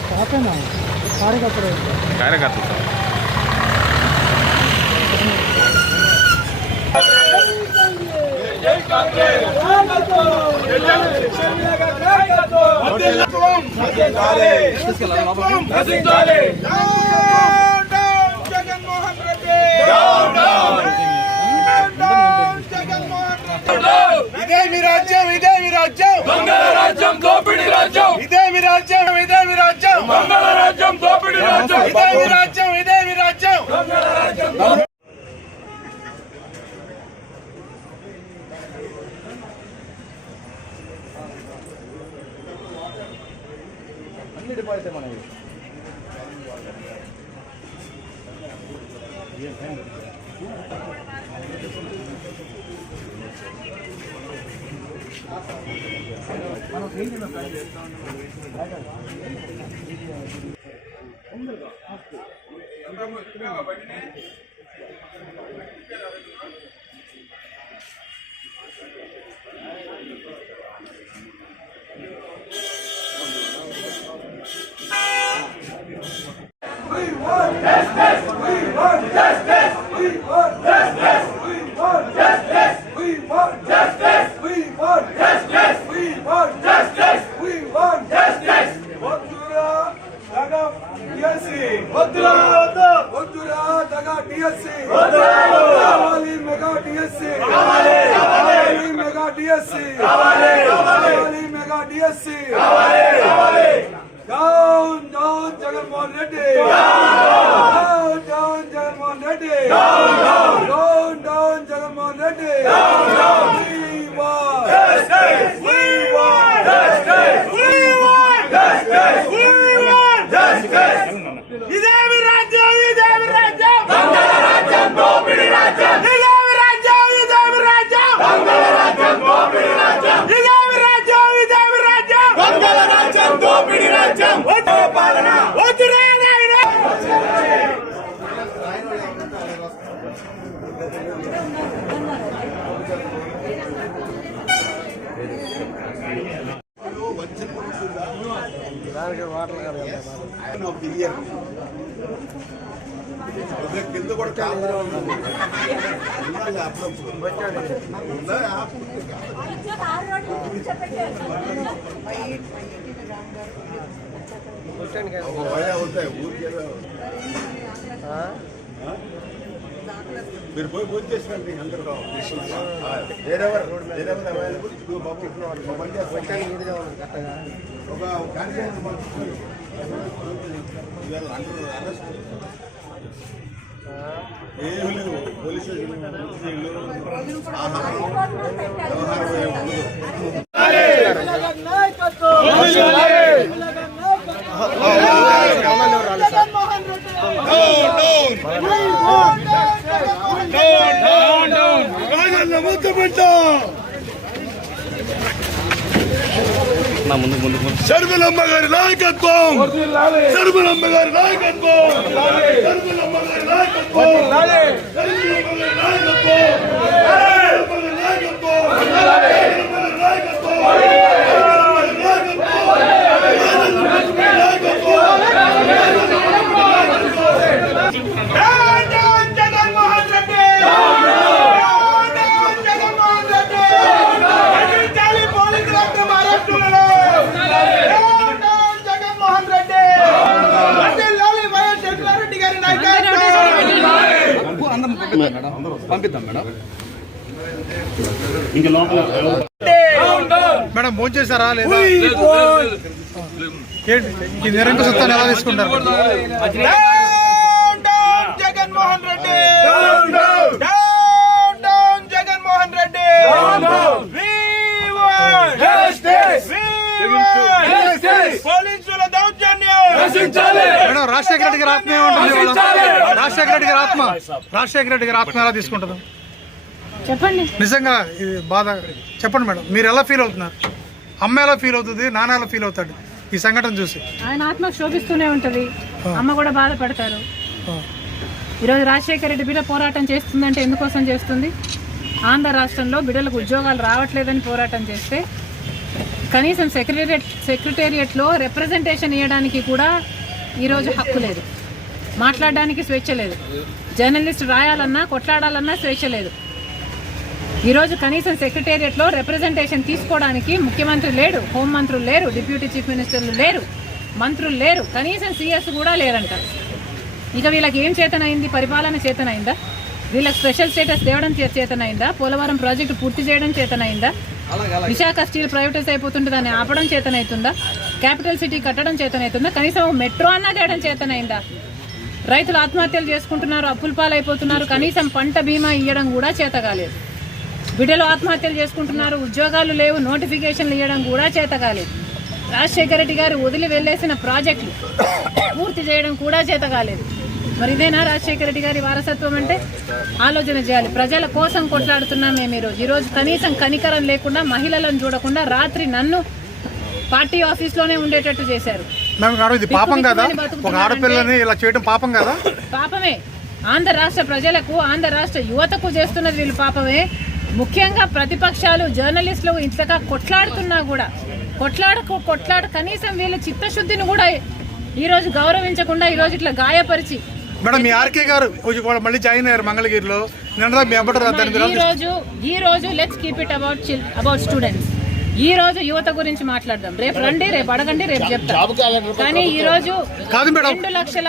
స్టాఫేనా కార్యకర్తలు కార్యకర్తలు ఇదే మీ రాజ్యం ఇదే మీ రాజ్యం దొంగల రాజ్యం దోపిడీ రాజ్యం ఇదే మీ రాజ్యం ఇదే మీ రాజ్యం దొంగల రాజ్యం దోపిడీ రాజ్యం ఇదే మీ రాజ్యం ఇదే మీ రాజ్యం వద్దురా మెగా టిఎస్సి కావాలి మెగా టిఎస్సి కావాలి mega TSC down down Jaganmohan Reddy down down Jaganmohan Reddy down down Jaganmohan Reddy We want justice. We want justice. We want justice. We want justice. కింద కూడా కాపురం ఉంది. ఉండాలి అప్పుడప్పుడు. ఉండాలి, అప్పుడప్పుడు కాదు. ఒక భయం ఉంటాయి ఊరికే మీరు పోయి పూజ చేసినండి అందరూ వేరెవర్ వేరెవర్ అవైలబుల్ ఇదిగో బాబు ఒక పని చేస్తాను. ఒక క్యాండిడేట్ పంపిస్తున్నారు. ఇవాళ అందరూ అరెస్ట్ ఏమీ లేవు పోలీసు స్టేషన్లు ఆహారం వ్యవహారం ఏమి ఉండదు నా ముందు ముందు ముందు శర్మిలమ్మ గారి నాయకత్వం శర్మిలమ్మ గారి నాయకత్వం శర్మిలమ్మ గారి నాయకత్వం. శర్మిలమ్మ గారి నాయకత్వం. శర్మిలమ్మ గారి నాయకత్వం. శర్మిలమ్మ గారి నాయకత్వం down down Jaganmohan Reddy down down Jaganmohan Reddy రక్షించాలి పోలీసుల అక్రమ అరెస్టులను డౌన్ డౌన్ జగన్మోహన్ రెడ్డి వర్ధిల్లాలి వైఎస్ రెడ్డి గారి నాయకత్వం మేడం ఫోన్ చేశారా లేదా ఏంటి ఈ నిరంకుశ సత్తాన్ని ఎలా తీసుకుంటారు మేడం రాజశేఖర రెడ్డి గారి ఆత్మ ఏమంటుంది? రాజశేఖర రెడ్డి గారి ఆత్మ. రాజశేఖర రెడ్డి గారి ఆత్మ ఎలా తీసుకుంటుంది? చెప్పండి. నిజంగా ఇది బాధ చెప్పండి మేడం మీరు ఎలా ఫీల్ అవుతున్నారు? అమ్మ ఎలా ఫీల్ అవుతుంది? నాన్న ఎలా ఫీల్ అవుతాడు? ఈ సంఘటన చూసి. ఆయన ఆత్మ శోభిస్తూనే ఉంటది. అమ్మ కూడా బాధపడతారు. ఈరోజు రాజశేఖర రెడ్డి బిడ్డ పోరాటం చేస్తుందంటే ఎందుకోసం చేస్తుంది? ఆంధ్ర రాష్ట్రంలో బిడ్డలకు ఉద్యోగాలు రావట్లేదని పోరాటం చేస్తే కనీసం సెక్రటరియట్ సెక్రటేరియట్లో రిప్రజెంటేషన్ ఇవ్వడానికి కూడా ఈరోజు హక్కు లేదు. మాట్లాడడానికి స్వేచ్ఛ లేదు. జర్నలిస్ట్ రాయాలన్నా కొట్లాడాలన్నా స్వేచ్ఛ లేదు. ఈరోజు కనీసం సెక్రటేరియట్లో రిప్రజెంటేషన్ తీసుకోవడానికి ముఖ్యమంత్రి లేడు హోంమంత్రులు లేరు డిప్యూటీ చీఫ్ మినిస్టర్లు లేరు మంత్రులు లేరు కనీసం సీఎస్ కూడా లేరంట. ఇక వీళ్ళకి ఏం చేతనైంది? పరిపాలన చేతనైందా? వీళ్ళకి స్పెషల్ స్టేటస్ తేవడం చేతనైందా? పోలవరం ప్రాజెక్టు పూర్తి చేయడం చేతనైందా? విశాఖ స్టీల్ ప్రైవేటైజ్ అయిపోతుంటే దాన్ని ఆపడం చేతనైతుందా? క్యాపిటల్ సిటీ కట్టడం చేతనైతుందా? కనీసం మెట్రో అన్నా చేయడం చేతనైందా? రైతులు ఆత్మహత్యలు చేసుకుంటున్నారు అప్పుల పాలైపోతున్నారు కనీసం పంట బీమా ఇవ్వడం కూడా చేత కాలేదు బిడ్డలు ఆత్మహత్యలు చేసుకుంటున్నారు ఉద్యోగాలు లేవు నోటిఫికేషన్లు ఇవ్వడం కూడా చేత కాలేదు రాజశేఖర రెడ్డి గారు వదిలి వెళ్ళేసిన ప్రాజెక్టులు పూర్తి చేయడం కూడా చేత కాలేదు మరి ఇదేనా రాజశేఖర రెడ్డి గారి వారసత్వం అంటే? ఆలోచన చేయాలి. ప్రజల కోసం కొట్లాడుతున్నాం మేము ఈరోజు. ఈరోజు కనీసం కనికరం లేకుండా మహిళలను చూడకుండా రాత్రి నన్ను పార్టీ ఆఫీస్లోనే ఉండేటట్టు చేశారు. పాపం కదా? ఒక ఆడపిల్లని ఇలా చేయడం పాపం కదా? పాపమే. ఆంధ్ర రాష్ట్ర ప్రజలకు ఆంధ్ర రాష్ట్ర యువతకు చేస్తున్నది వీళ్ళు పాపమే. ముఖ్యంగా ప్రతిపక్షాలు జర్నలిస్టులు ఇంతగా కొట్లాడుతున్నా కూడా కొట్లాడకు కొట్లాడ కనీసం వీళ్ళ చిత్తశుద్ధిని కూడా ఈరోజు గౌరవించకుండా ఈరోజు ఇట్లా గాయపరిచి మేడం మీ ఆర్కే గారు మళ్ళీ జాయిన్ అయ్యారు మంగళగిరిలో. నిన్న మీ ఈ రోజు ఈ రోజు let's keep it about about students ఈ రోజు యువత గురించి మాట్లాడదాం. రేపు రండి రేపు అడగండి రేపు చెప్తాం. కానీ ఈ రోజు కాదు మేడం. రెండు లక్షల